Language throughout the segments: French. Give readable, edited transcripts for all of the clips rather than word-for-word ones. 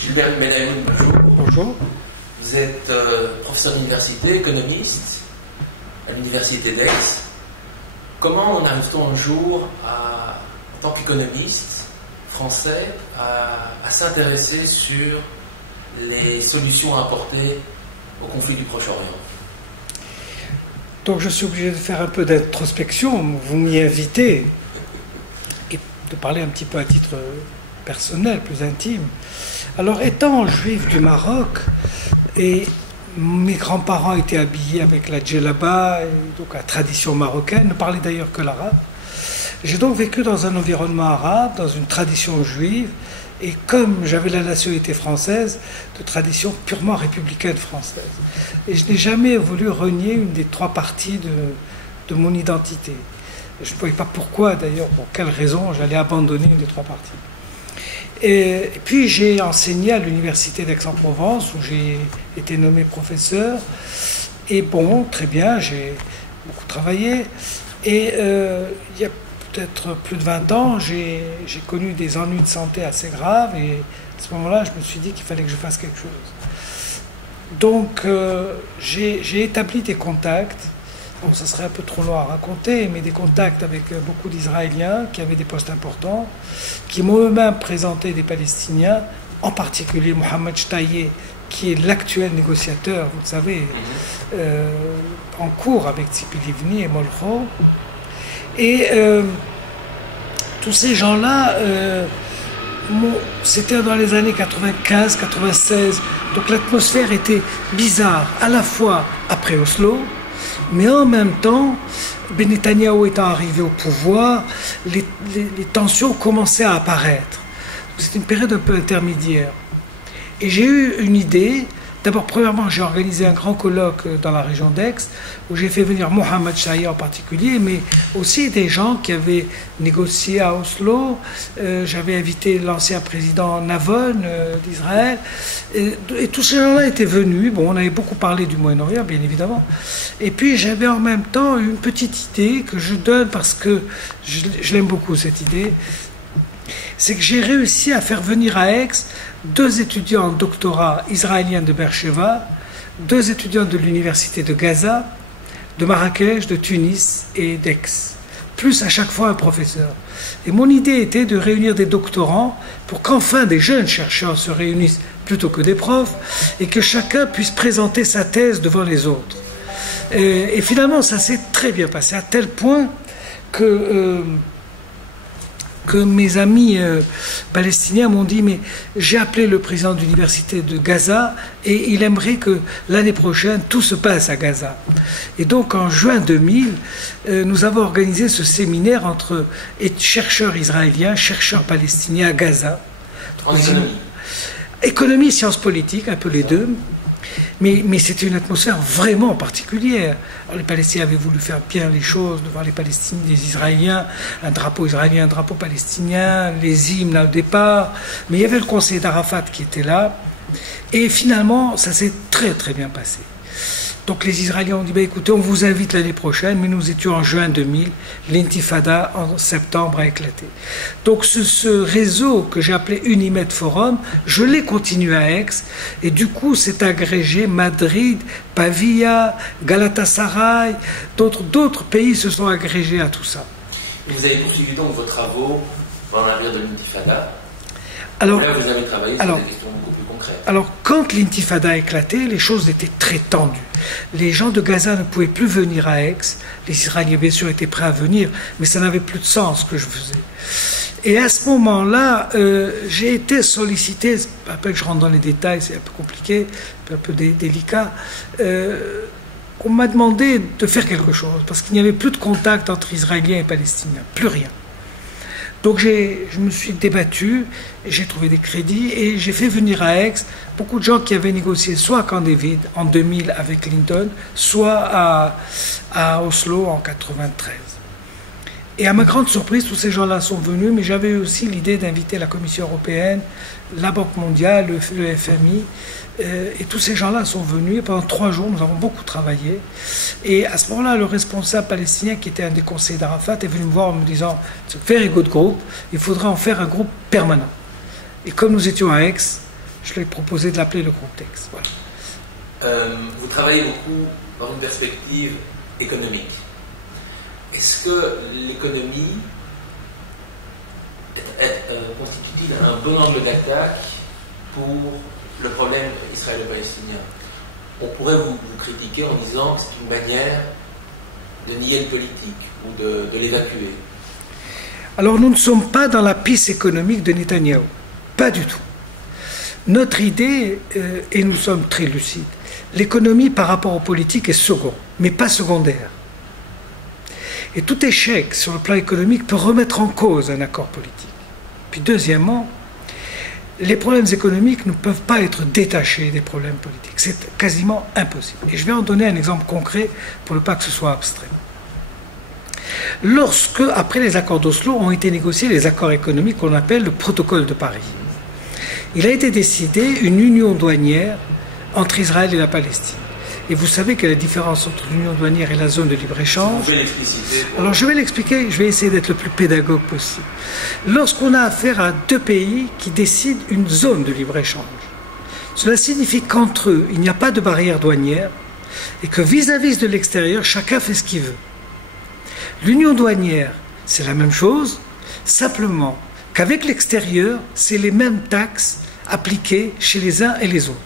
Gilbert Benayoun, bonjour. Bonjour. Vous êtes professeur d'université, économiste à l'université d'Aix. Comment en arrive-t-on un jour, en tant qu'économiste français, à s'intéresser sur les solutions à apporter au conflit du Proche-Orient? Donc je suis obligé de faire un peu d'introspection, vous m'y invitez, et de parler un petit peu à titre personnel, plus intime. Alors étant juif du Maroc, et mes grands-parents étaient habillés avec la djellaba, et donc la tradition marocaine, ne parlaient d'ailleurs que l'arabe. J'ai donc vécu dans un environnement arabe, dans une tradition juive, et comme j'avais la nationalité française, de tradition purement républicaine française. Et je n'ai jamais voulu renier une des trois parties de mon identité. Je ne voyais pas pourquoi d'ailleurs, pour quelle raison j'allais abandonner une des trois parties. Et puis j'ai enseigné à l'université d'Aix-en-Provence, où j'ai été nommé professeur. Et bon, très bien, j'ai beaucoup travaillé. Et il y a peut-être plus de 20 ans, j'ai connu des ennuis de santé assez graves, et à ce moment-là, je me suis dit qu'il fallait que je fasse quelque chose. Donc, j'ai établi des contacts, bon, ça serait un peu trop long à raconter, mais des contacts avec beaucoup d'Israéliens qui avaient des postes importants, qui m'ont eux-mêmes présenté des Palestiniens, en particulier Mohamed Shtayyeh, qui est l'actuel négociateur, vous le savez, en cours avec Tzipi Livni et Molcho. Et tous ces gens-là, c'était dans les années 95, 96, donc l'atmosphère était bizarre, à la fois après Oslo, mais en même temps, Netanyahou étant arrivé au pouvoir, les tensions commençaient à apparaître. C'était une période un peu intermédiaire. Et j'ai eu une idée. D'abord, premièrement, j'ai organisé un grand colloque dans la région d'Aix, où j'ai fait venir Mohamed Shtayyeh en particulier, mais aussi des gens qui avaient négocié à Oslo. J'avais invité l'ancien président Navon d'Israël. Et tous ces gens-là étaient venus. Bon, on avait beaucoup parlé du Moyen-Orient, bien évidemment. Et puis, j'avais en même temps une petite idée que je donne parce que je l'aime beaucoup, cette idée. C'est que j'ai réussi à faire venir à Aix 2 étudiants en doctorat israéliens de Beersheva, 2 étudiants de l'université de Gaza, de Marrakech, de Tunis et d'Aix, plus à chaque fois un professeur. Et mon idée était de réunir des doctorants pour qu'enfin des jeunes chercheurs se réunissent plutôt que des profs et que chacun puisse présenter sa thèse devant les autres. Et finalement, ça s'est très bien passé, à tel point que mes amis palestiniens m'ont dit, mais j'ai appelé le président de l'université de Gaza et il aimerait que l'année prochaine tout se passe à Gaza. Et donc en juin 2000, nous avons organisé ce séminaire entre chercheurs israéliens, chercheurs palestiniens à Gaza. En économie. Économie, sciences politiques, un peu les deux. Mais c'était une atmosphère vraiment particulière. Alors, les Palestiniens avaient voulu faire bien les choses devant les Israéliens, un drapeau israélien, un drapeau palestinien, les hymnes au départ. Mais il y avait le conseil d'Arafat qui était là. Et finalement, ça s'est très très bien passé. Donc les Israéliens ont dit, bah, écoutez, on vous invite l'année prochaine, mais nous étions en juin 2000, l'intifada en septembre a éclaté. Donc ce réseau que j'ai appelé Unimed Forum, je l'ai continué à Aix, et du coup c'est agrégé Madrid, Pavia, Galatasaray, d'autres pays se sont agrégés à tout ça. Et vous avez poursuivi donc vos travaux pendant la période de l'intifada. Alors, là, vous avez travaillé sur des questions beaucoup plus concrètes. Alors, quand l'intifada a éclaté, les choses étaient très tendues. Les gens de Gaza ne pouvaient plus venir à Aix. Les Israéliens, bien sûr, étaient prêts à venir, mais ça n'avait plus de sens ce que je faisais. Et à ce moment-là, j'ai été sollicité, après que je rentre dans les détails, c'est un peu compliqué, un peu délicat, on m'a demandé de faire quelque chose, parce qu'il n'y avait plus de contact entre Israéliens et Palestiniens, plus rien. Donc je me suis débattu, j'ai trouvé des crédits et j'ai fait venir à Aix beaucoup de gens qui avaient négocié soit à Camp David en 2000 avec Clinton, soit à Oslo en 93. Et à ma grande surprise, tous ces gens-là sont venus, mais j'avais aussi l'idée d'inviter la Commission européenne, la Banque mondiale, le FMI, et tous ces gens-là sont venus. Et pendant 3 jours, nous avons beaucoup travaillé. Et à ce moment-là, le responsable palestinien, qui était un des conseillers d'Arafat, est venu me voir en me disant « C'est very good group, il faudrait en faire un groupe permanent ». Et comme nous étions à Aix, je lui ai proposé de l'appeler le contexte. Voilà. Vous travaillez beaucoup dans une perspective économique. Est-ce que l'économie constitue-t-il un bon angle d'attaque pour le problème israélo-palestinien? On pourrait vous critiquer en disant que c'est une manière de nier le politique ou de l'évacuer. Alors nous ne sommes pas dans la piste économique de Netanyahou. Pas du tout. Notre idée, et nous sommes très lucides, l'économie par rapport aux politiques est second, mais pas secondaire. Et tout échec sur le plan économique peut remettre en cause un accord politique. Puis deuxièmement, les problèmes économiques ne peuvent pas être détachés des problèmes politiques. C'est quasiment impossible. Et je vais en donner un exemple concret pour ne pas que ce soit abstrait. Lorsque, après les accords d'Oslo, ont été négociés les accords économiques qu'on appelle le protocole de Paris, il a été décidé une union douanière entre Israël et la Palestine. Et vous savez que la différence entre l'union douanière et la zone de libre-échange... Vous pouvez l'expliciter. Alors je vais l'expliquer, je vais essayer d'être le plus pédagogue possible. Lorsqu'on a affaire à deux pays qui décident une zone de libre-échange, cela signifie qu'entre eux, il n'y a pas de barrière douanière et que vis-à-vis de l'extérieur, chacun fait ce qu'il veut. L'union douanière, c'est la même chose, simplement qu'avec l'extérieur, c'est les mêmes taxes appliquées chez les uns et les autres.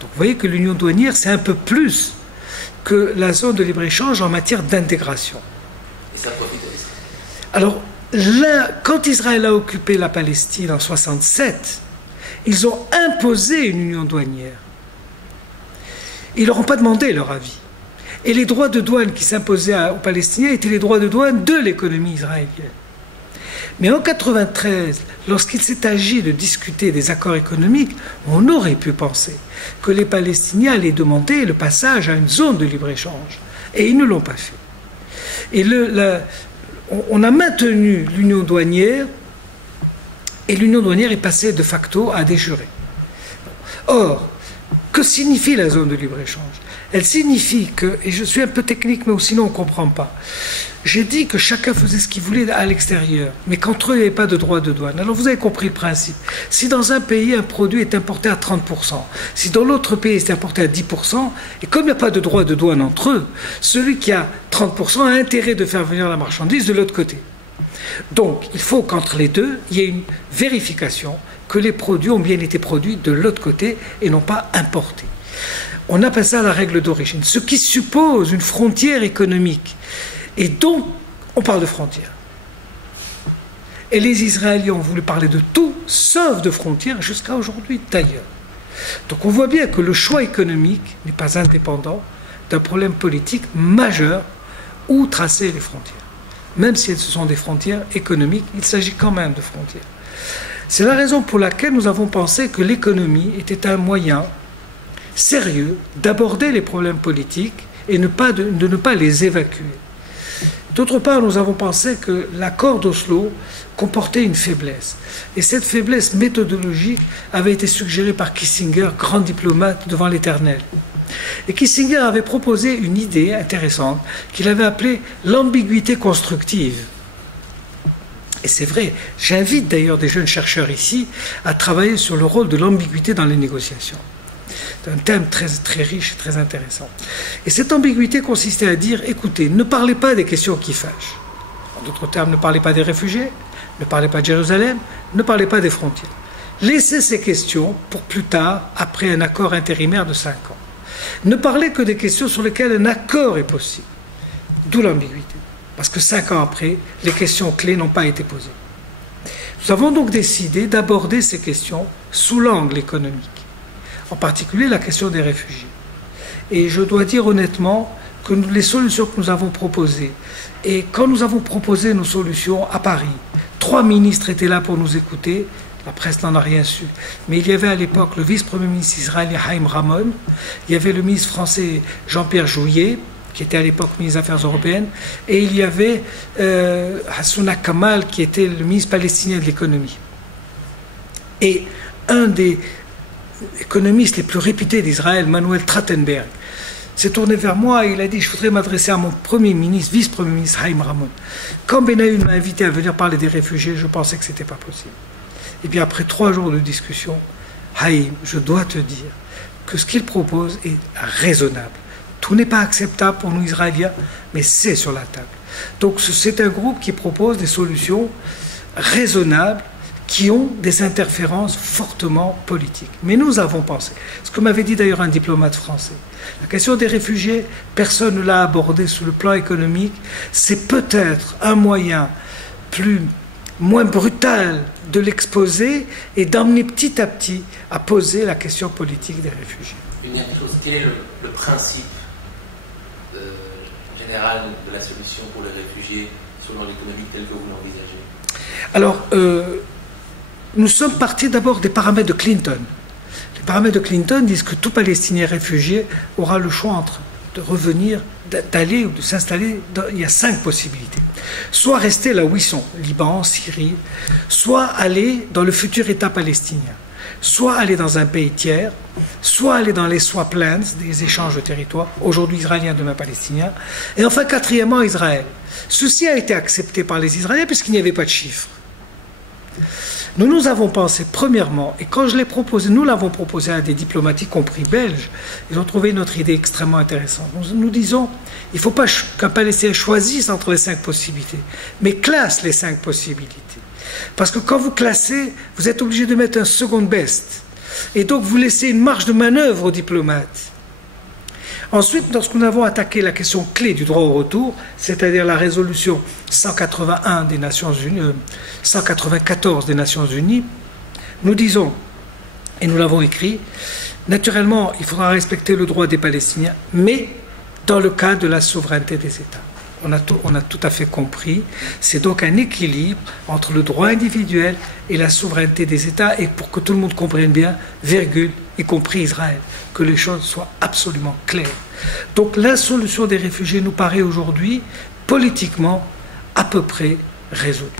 Donc vous voyez que l'union douanière, c'est un peu plus que la zone de libre-échange en matière d'intégration. Et ça profite à l'Israël. Alors, là, quand Israël a occupé la Palestine en 1967, ils ont imposé une union douanière. Ils ne leur ont pas demandé leur avis. Et les droits de douane qui s'imposaient aux Palestiniens étaient les droits de douane de l'économie israélienne. Mais en 1993, lorsqu'il s'est agi de discuter des accords économiques, on aurait pu penser que les Palestiniens allaient demander le passage à une zone de libre-échange. Et ils ne l'ont pas fait. Et on a maintenu l'union douanière, et l'union douanière est passée de facto à des jurés. Or, que signifie la zone de libre-échange? Elle signifie que, et je suis un peu technique, mais sinon on ne comprend pas, j'ai dit que chacun faisait ce qu'il voulait à l'extérieur, mais qu'entre eux, il n'y avait pas de droit de douane. Alors vous avez compris le principe. Si dans un pays, un produit est importé à 30%, si dans l'autre pays, c'est importé à 10%, et comme il n'y a pas de droit de douane entre eux, celui qui a 30% a intérêt de faire venir la marchandise de l'autre côté. Donc, il faut qu'entre les deux, il y ait une vérification que les produits ont bien été produits de l'autre côté et non pas importés. On appelle ça la règle d'origine, ce qui suppose une frontière économique. Et donc, on parle de frontières. Et les Israéliens ont voulu parler de tout, sauf de frontières, jusqu'à aujourd'hui d'ailleurs. Donc on voit bien que le choix économique n'est pas indépendant d'un problème politique majeur où tracer les frontières. Même si ce sont des frontières économiques, il s'agit quand même de frontières. C'est la raison pour laquelle nous avons pensé que l'économie était un moyen sérieux d'aborder les problèmes politiques et de ne pas les évacuer. D'autre part, nous avons pensé que l'accord d'Oslo comportait une faiblesse. Et cette faiblesse méthodologique avait été suggérée par Kissinger, grand diplomate devant l'Éternel. Et Kissinger avait proposé une idée intéressante qu'il avait appelée l'ambiguïté constructive. Et c'est vrai, j'invite d'ailleurs des jeunes chercheurs ici à travailler sur le rôle de l'ambiguïté dans les négociations. C'est un thème très, très riche et très intéressant. Et cette ambiguïté consistait à dire, écoutez, ne parlez pas des questions qui fâchent. En d'autres termes, ne parlez pas des réfugiés, ne parlez pas de Jérusalem, ne parlez pas des frontières. Laissez ces questions pour plus tard, après un accord intérimaire de 5 ans. Ne parlez que des questions sur lesquelles un accord est possible. D'où l'ambiguïté. Parce que 5 ans après, les questions clés n'ont pas été posées. Nous avons donc décidé d'aborder ces questions sous l'angle économique. En particulier la question des réfugiés. Et je dois dire honnêtement que les solutions que nous avons proposées, et quand nous avons proposé nos solutions à Paris, 3 ministres étaient là pour nous écouter, la presse n'en a rien su, mais il y avait à l'époque le vice-premier ministre israélien Haïm Ramon, il y avait le ministre français Jean-Pierre Jouyet, qui était à l'époque ministre des Affaires européennes, et il y avait Hassouna Kamal, qui était le ministre palestinien de l'économie. Et un des économistes les plus réputés d'Israël, Manuel Trachtenberg, s'est tourné vers moi et il a dit « Je voudrais m'adresser à mon premier ministre, vice-premier ministre Haïm Ramon. » Quand Benayoun m'a invité à venir parler des réfugiés, je pensais que ce n'était pas possible. Et bien après 3 jours de discussion, Haïm, je dois te dire que ce qu'il propose est raisonnable. Tout n'est pas acceptable pour nous Israéliens, mais c'est sur la table. Donc c'est un groupe qui propose des solutions raisonnables qui ont des interférences fortement politiques. Mais nous avons pensé, ce que m'avait dit d'ailleurs un diplomate français, la question des réfugiés, personne ne l'a abordée sur le plan économique, c'est peut-être un moyen moins brutal de l'exposer et d'emmener petit à petit à poser la question politique des réfugiés. Une dernière chose, quel est le principe général de la solution pour les réfugiés selon l'économie telle que vous l'envisagez? Alors, nous sommes partis d'abord des paramètres de Clinton. Les paramètres de Clinton disent que tout Palestinien réfugié aura le choix entre de revenir, d'aller ou de s'installer. Il y a 5 possibilités. Soit rester là où ils sont, Liban, Syrie, soit aller dans le futur État palestinien, soit aller dans un pays tiers, soit aller dans les swaplans, des échanges de territoires, aujourd'hui israéliens, demain palestiniens, et enfin, quatrièmement, Israël. Ceci a été accepté par les Israéliens puisqu'il n'y avait pas de chiffres. Nous avons pensé, premièrement, et quand je l'ai proposé, nous l'avons proposé à des diplomates, y compris belges, ils ont trouvé notre idée extrêmement intéressante. Nous disons, il ne faut pas qu'un Palestinien choisisse entre les 5 possibilités, mais classe les 5 possibilités. Parce que quand vous classez, vous êtes obligé de mettre un second best. Et donc vous laissez une marge de manœuvre aux diplomates. Ensuite, lorsque nous avons attaqué la question clé du droit au retour, c'est-à-dire la résolution 181 des Nations Unies, 194 des Nations Unies, nous disons, et nous l'avons écrit, naturellement, il faudra respecter le droit des Palestiniens, mais dans le cadre de la souveraineté des États. On a tout à fait compris. C'est donc un équilibre entre le droit individuel et la souveraineté des États, et pour que tout le monde comprenne bien, virgule, y compris Israël, que les choses soient absolument claires. Donc la solution des réfugiés nous paraît aujourd'hui politiquement à peu près résolue.